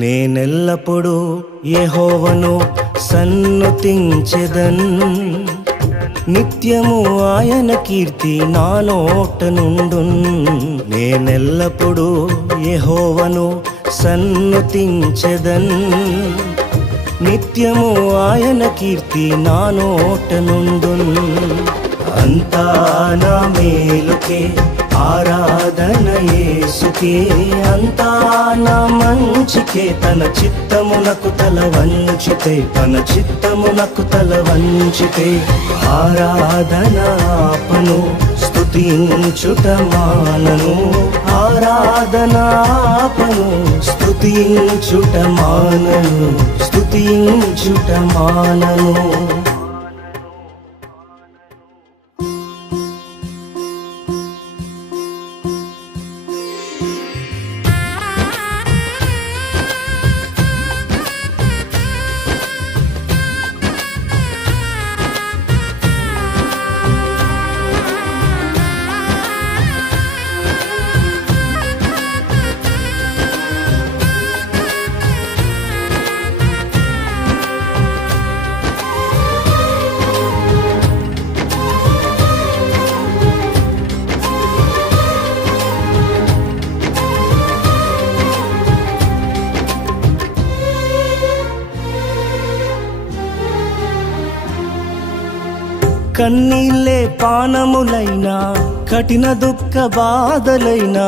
నేనెల్లప్పుడూ యెహోవాను సన్నుతించెదన్, నిత్యము ఆయన కీర్తి నా నోట నుండున్. నేనెల్లప్పుడూ యెహోవాను సన్నుతించెదన్, నిత్యము ఆయన కీర్తి నా నోట నుండున్. అంతా నా మేలుకే ఆరాధన యేసుకే, అంతా నా మంచికే. తన చిత్తమునకు తల వంచితే, తన చిత్తమునకు తల వంచితే ఆరాధన ఆపను, స్తుతించుట మానను. ఆరాధన ఆపను, స్తుతించుట మానను, స్తుతించుట మానను. కన్నీళ్ళే పానములైనా, కఠిన దుఃఖ బాధలైనా